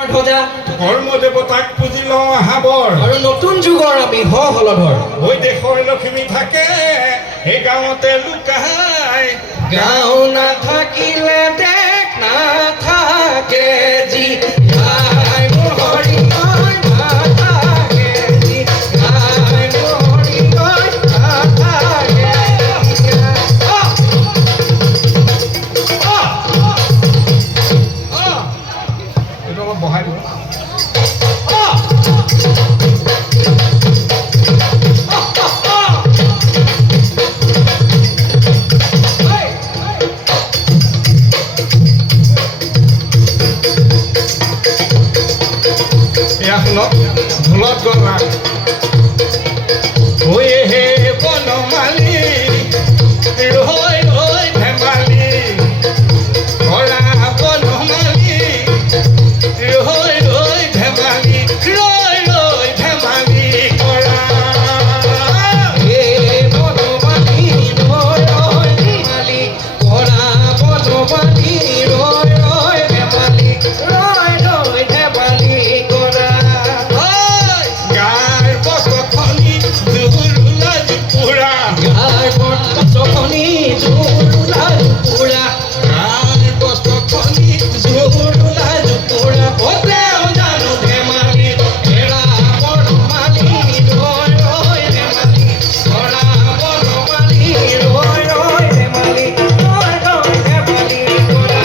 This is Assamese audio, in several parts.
কৰ্মদেৱতাক পুজি লওঁ আহাবৰ আৰু নতুন যুগৰ আমি হলধৰ ঐ দেশৰ লক্ষ্মী থাকে সেই গাঁৱতে লুকাই গাঁও নাথাকিলে দেশ নাথাকে যি গাই মোৰ হৰি নাথাকে যি গাই মোৰ হৰি নাথাকে এইটো অলপ বহাই দিব ভুলত গলা ঐ হে বনমালী ৰৈ ৰৈ ধেমালি কৰা বনমালী ৰৈ ৰৈ ধেমালি ৰৈ ৰৈ ধেমালি কৰা হে বনমালী ৰৈ ৰৈ ধেমালি কৰা বনমালী ৰৈ ৰৈ ধেমালি ৰৈ ৰৈ ধেমালি কৰা Sokoni jurula jupura gaar sokoni jurula jupura ote ojanu dhemali era boromali roi roi dhemali ora boromali roi roi dhemali roi roi dhemali ora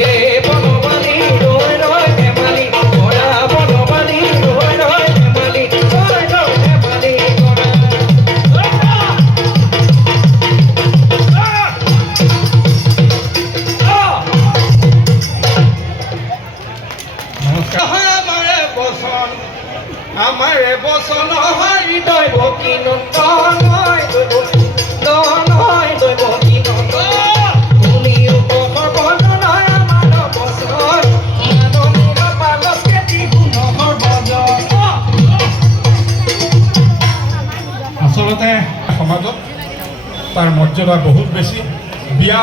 e boromali roi roi dhemali ora boromali roi roi dhemali roi roi dhemali ora আমাৰে বচন হৰি দৈব কি নন্দন দৈব কি নন্দন তুমি উপহৰ বন্দনায় আমাৰ বছৰ মাননীৰ পালস কেতি গুণহৰ বজন আচলতে সমাজত তাৰ মৰ্যাদা বহুত বেছি বিয়া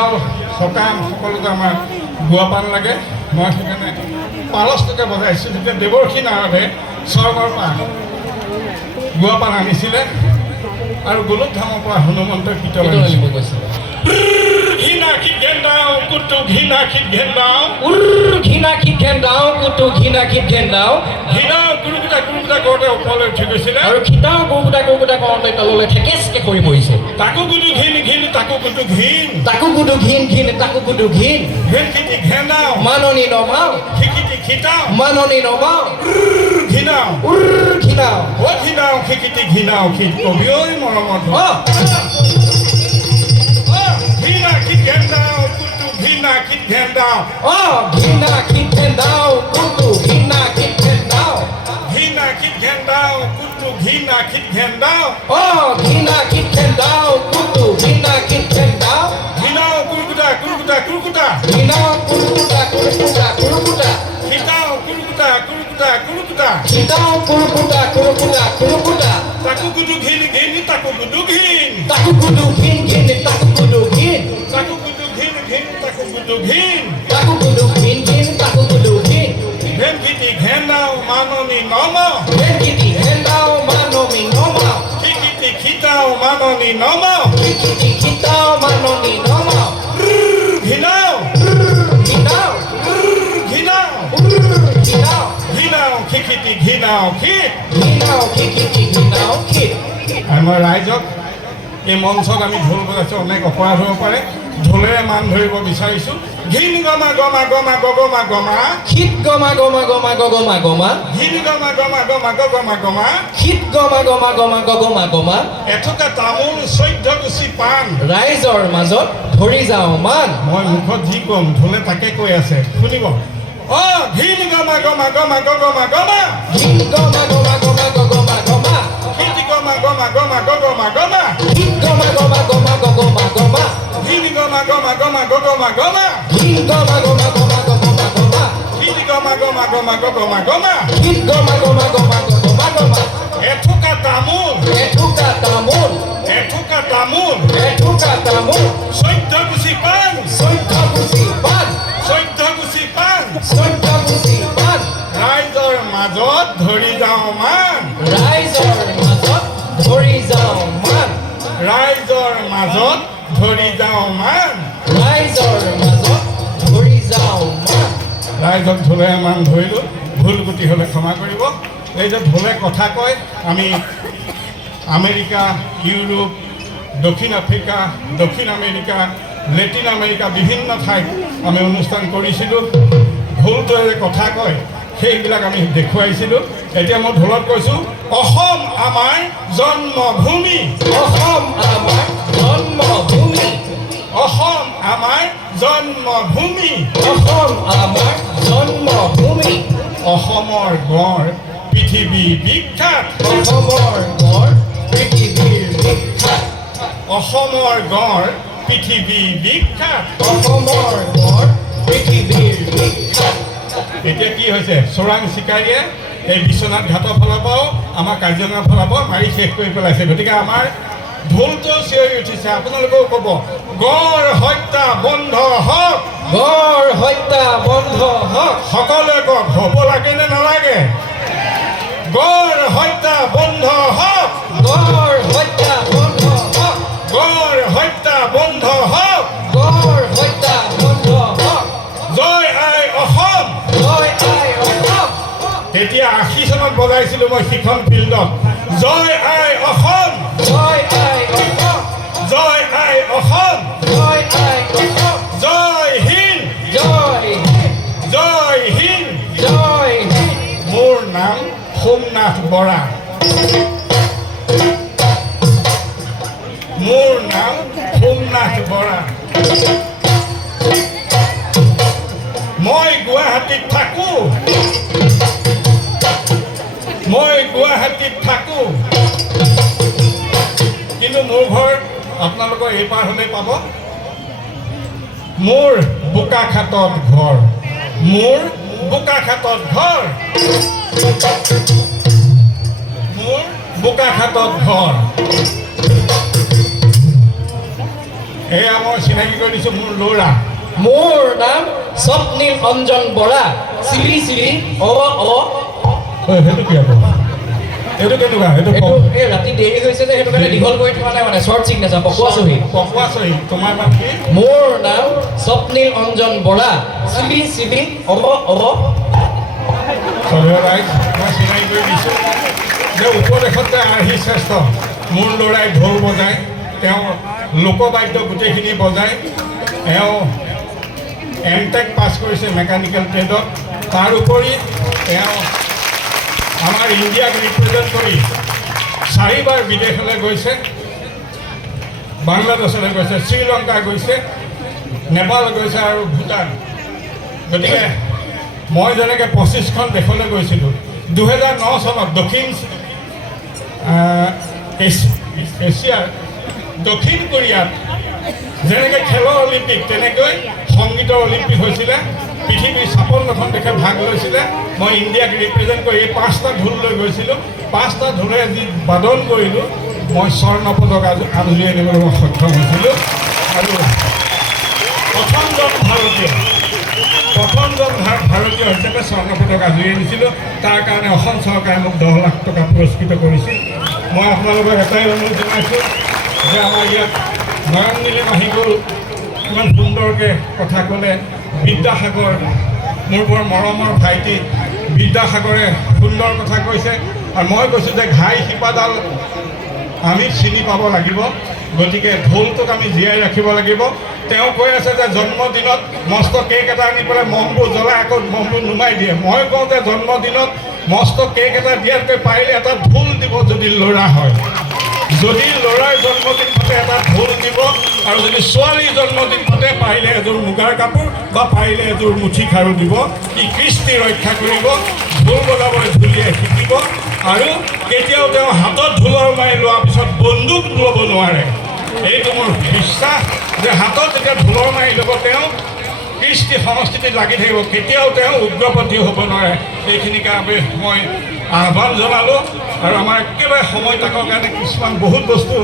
সকাম সকলোতে আমাৰ গুৱা পাণ লাগে মই সেইকাৰণে পালচটোকে বজাইছোঁ যেতিয়া দেৱৰ্ষী নাৰদে স্বৰ্গৰ পৰা গুৱা পাণ আনিছিলে আৰু গোলক ধামৰ পৰা হনুমন্তৰ কীৰ্তন আনিব গৈছিলে ঘিনা খিত ঘেন্দাও কুটু ঘিনা খিত ঘেন্দাও ঘিনা খিত ঘেন্দাও কুটু ঘিনা খিত ঘেন্দাও ঘিনাও কুৰুকুটা কৰোঁতে ওপৰলৈ উঠি গৈছিলে আৰু খিতাও কুৰুকুটা কৰোঁতে তললৈ ঠেকেচকে কৰি পৰিছে তাকো গুডু ঘিন ঘিন তাকো গুডু ঘিন তাকো গুডু ঘিন ঘিন তাকো গুডু ঘিন ঘিন খিতি ঘেন্দাও মাননি নমাও খিকিতি খিতাও মাননি নমাও ঘিনাও ঘিনাও ও ঘিনাও খিকিতি ঘিনাও খিত কবি ঐ মৰমত ঘিনা খিত ঘেন্দাও কুটু ঘিনা খিত ঘেন্দাও ঘিনা খিত ঘেন্দাও কুটু ঘিনা খিত ঘেন্দাও ঘিনা খিত ঘেন্দাও কুটু ঘিনা খিত ঘেন্দাও ঘিনা খিত ঘেন্দাও কুটু ঘিনা খিত ঘেন্দাও ঘিনাও কুৰুকুটা ঘিনাও কুৰুকুটা খিতাও কুৰুকুটা খিতাও কুৰুকুটা তাকো গুডু ঘিন ঘিন তাকো গুডু ঘিন তাকো গুডু ঘিন ঘিন তাকো গুডু ঘিন তাকো গুডু ঘিন ঘিন তাকো গুডু ঘিন তাকো গুডু ঘিন ঘিন তাকো গুডু ঘিন ঘেন খিতি ঘেন্দাও মাননি নম খিতি ঘেন্দাও মাননি নম খিকিতি খিতাও মাননি নম খিতি খিতাও মাননি নম ঘিনাও ঘিনাও ঘিনাও ঘিনাও ঘিনাও খিকিতি ঘিনাও খিত ঘিনাও খিকিতি ঘিনাও খিত আমাৰ ৰাইজক এই মঞ্চত আমি ঢোল বজাইছোঁ অনেক অপৰাধ হ'ব পাৰে ঢোলেৰে মান ধৰিব বিচাৰিছোঁ ঘিন গমা গমা গমা গগমা গমা খিত গমা গমা গমা গগমা গমা ঘিন গমা গমা গমা গগমা গমা খিত গমা গমা গমা গগমা গমা এথোকা তামোল 14 গুচি পাণ ৰাইজৰ মাজত ধৰি যাওঁ মান মই মুখত যি ক'ম ঢোলে তাকে কৈ আছে শুনিব ঘিন গমা গমা গমা গগমা গমা ঘিন গমা গমা গমা গগমা গমা খিত গমা গমা গমা গগমা গমা খিত গমা গমা গমা গগমা গমা ঘিন গমা গমা গমা গগমা গমা ঘিন গমা গমা গমা গগমা গমা খিত গমা গমা গমা গগমা গমা খিত গমা গমা গমা গগমা গমা এথোকা তামোল এথোকা তামোল এথোকা তামোল এথোকা তামোল 14 গুচি পাণ 14 গুচি পাণ 14 গুচি পাণ 14 গুচি মাজত ধৰি যাওঁ মান ৰাইজৰ মাজত ধৰি যাওঁ মান ৰাইজৰ মাজত ধৰি যাওঁ মান ৰাইজৰ মাজত ধৰি যাওঁ মান ৰাইজক ঢোলে মান ধৰিলোঁ ভুল গুটি হ'লে ক্ষমা কৰিব এই যে ঢোলে কথা কয় আমি আমেৰিকা ইউৰোপ দক্ষিণ আফ্ৰিকা দক্ষিণ আমেৰিকা লেটিন আমেৰিকা বিভিন্ন ঠাইত আমি অনুষ্ঠান কৰিছিলোঁ ঢোলটোৱে যে কথা কয় সেইবিলাক আমি দেখুৱাইছিলোঁ এতিয়া মই ঢোলত কৈছোঁ অসম আমাৰ জন্মভূমি অসম আমাৰ জন্মভূমি অসম আমাৰ জন্মভূমি অসম আমাৰ জন্মভূমি অসমৰ গড় পৃথিৱী বিখ্যাত অসমৰ গড় পৃথিৱীৰ বিখ্যাত অসমৰ গড় পৃথিৱী বিখ্যাত অসমৰ গড় পৃথিৱীৰ বিখ্যাত এতিয়া কি হৈছে চোৰাং চিকাৰীয়ে এই বিশ্বনাথ ঘাটৰ ফালৰ পৰাও আমাৰ কাজিৰঙাৰ ফালৰ পৰা মাৰি শেষ কৰি পেলাইছে গতিকে আমাৰ ঢোলটো চিঞৰি উঠিছে আপোনালোকেও ক'ব গড় হত্যা বন্ধ হওক গড় হত্যা বন্ধ হওক সকলোৱে কওক হ'ব লাগে নে নালাগে গড় হত্যা বন্ধ হওক গড় হত্যা বন্ধ হওক গড় হত্যা বন্ধ হওক গড় হত্যা বন্ধ হওক জয় আই অসম জয় আই অসম তেতিয়া ৮০ চনত বজাইছিলোঁ মই সিখন ফিল্ডত জয় আই অসম জয় আই অসম জয় আই অসম জয় আই অসম জয় হিন্দ জয় হিন্দ জয় হিন্দ জয় হিন্দ মোৰ নাম সোমনাথ বৰা মোৰ নাম সোমনাথ বৰা মই গুৱাহাটীত থাকোঁ মই গুৱাহাটীত থাকোঁ কিন্তু মোৰ ঘৰ আপোনালোকৰ এই পাৰ হ'লে পাব মোৰ বোকাখাটত ঘৰ মোৰ বোকাখাটত ঘৰ মোৰ বোকাখাটত ঘৰ এয়া মই চিনাকি কৰি দিছোঁ মোৰ ল'ৰা মোৰ নাম স্বপ্নীল অঞ্জন বৰা শ্ৰী শ্ৰী সেইটো কি আকৌ এইটো কেনেকুৱা সেইটো এইটো এই ৰাতি দেৰি হৈছে যে সেইটো কাৰণে দীঘল কৰি থকা নাই মানে শ্বৰ্ট চিগনেচাৰ পকোৱা চহী পকোৱা চহী তোমাৰ নাম কি মোৰ নাম স্বপ্নীল অঞ্জন বৰা শ্ৰী শ্ৰী ৰাইজ মই চিনাকি কৰি দিছোঁ যে উপদেশত যে আৰ্হি শ্ৰেষ্ঠ মোৰ ল'ৰাই ঢোল বজায় তেওঁ লোকবাদ্য গোটেইখিনি বজায় তেওঁ এম.টেক পাছ কৰিছে মেকানিকেল ট্ৰেডত তাৰ উপৰি তেওঁ আমাৰ ইণ্ডিয়াক ৰিপ্ৰেজেণ্ট কৰি 4বাৰ বিদেশলৈ গৈছে বাংলাদেশলৈ গৈছে শ্ৰীলংকা গৈছে নেপাল গৈছে আৰু ভূটান গতিকে মই যেনেকৈ 25খন দেশলৈ গৈছিলোঁ 2009 চনত দক্ষিণ এছিয়াৰ দক্ষিণ কোৰিয়াত যেনেকৈ খেলৰ অলিম্পিক তেনেকৈ সংগীতৰ অলিম্পিক হৈছিলে পৃথিৱীৰ 56খন দেশে ভাগ লৈছিলে মই ইণ্ডিয়াক ৰিপ্ৰেজেণ্ট কৰি এই 5টা ঢোল লৈ গৈছিলোঁ 5টা ঢোলে যি বাদন কৰিলোঁ মই স্বৰ্ণ পদক আজৰি আনিবলৈ মই সক্ষম হৈছিলোঁ আৰু প্ৰথমজন ভাৰতীয় হিচাপে স্বৰ্ণ পদক আজৰি আনিছিলোঁ তাৰ কাৰণে অসম চৰকাৰে মোক 10 লাখ টকা পুৰস্কৃত কৰিছিল মই আপোনালোকক এটাই অনুৰোধ জনাইছোঁ যে আমাৰ ইয়াত নয়ন নীলিম আহি গ'ল ইমান সুন্দৰকৈ কথা ক'লে বিদ্যাসাগৰ মোৰ বৰ মৰমৰ ভাইটি বিদ্যাসাগৰে সুন্দৰ কথা কৈছে আৰু মই কৈছোঁ যে ঘাই শিপাডাল আমি চিনি পাব লাগিব গতিকে ঢোলটোক আমি জীয়াই ৰাখিব লাগিব তেওঁ কৈ আছে যে জন্মদিনত মস্ত কেক এটা আনি পেলাই মমবোৰ জ্বলাই আকৌ মমবোৰ নুমাই দিয়ে মই কওঁ যে জন্মদিনত মস্ত কেক এটা দিয়াতকৈ পাৰিলে এটা ঢোল দিব যদি ল'ৰা হয় যদি ল'ৰাৰ জন্মদিন পাতে এটা ঢোল দিব আৰু যদি ছোৱালীৰ জন্মদিন পাতে পাৰিলে এযোৰ মুগাৰ কাপোৰ বা পাৰিলে এযোৰ মুঠি খাৰু দিব ই কৃষ্টি ৰক্ষা কৰিব ঢোল বজাবলৈ ঢুলীয়াই শিকিব আৰু কেতিয়াও তেওঁ হাতত ঢোলৰ মাৰি লোৱাৰ পিছত বন্দুক ল'ব নোৱাৰে এইটো মোৰ বিশ্বাস যে হাতত যেতিয়া ঢোলৰ মাৰি ল'ব তেওঁ কৃষ্টি সংস্কৃতিত লাগি থাকিব কেতিয়াও তেওঁ উগ্ৰপন্থী হ'ব নোৱাৰে এইখিনিকে আমি মই আহ্বান জনালোঁ আৰু আমাৰ একেবাৰে সময় থাকৰ কাৰণে কিছুমান বহুত বস্তু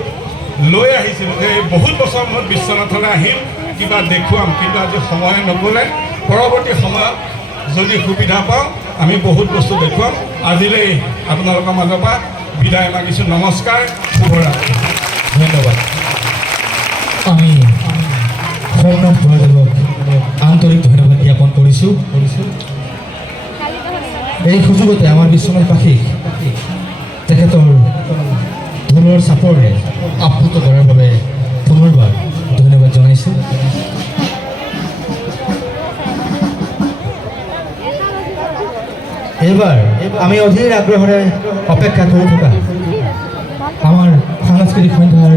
লৈ আহিছিলোঁ যে বহুত বছৰ মূৰত বিশ্বনাথলৈ আহিম কিবা দেখুৱাম কিন্তু আজি সময় নগ'লে পৰৱৰ্তী সময়ত যদি সুবিধা পাওঁ আমি বহুত বস্তু দেখুৱাম আজিলৈ আপোনালোকৰ মাজৰ পৰা বিদায় মাগিছোঁ। নমস্কাৰ, শুভৰাত্ৰি। ধন্যবাদ। আমি সোমনাথ বৰদেৱক আন্তৰিক ধন্যবাদ জ্ঞাপন কৰিছোঁ। এই সুযোগতে আমাৰ বিশ্বনাথ পাশীক তেখেতৰ ঢোলৰ চাপৰে আপ্লুত কৰাৰ বাবে পুনৰবাৰ ধন্যবাদ জনাইছোঁ। এইবাৰ আমি অধীৰ আগ্ৰহেৰে অপেক্ষা কৰি থকা আমাৰ সাংস্কৃতিক সন্ধ্যাৰ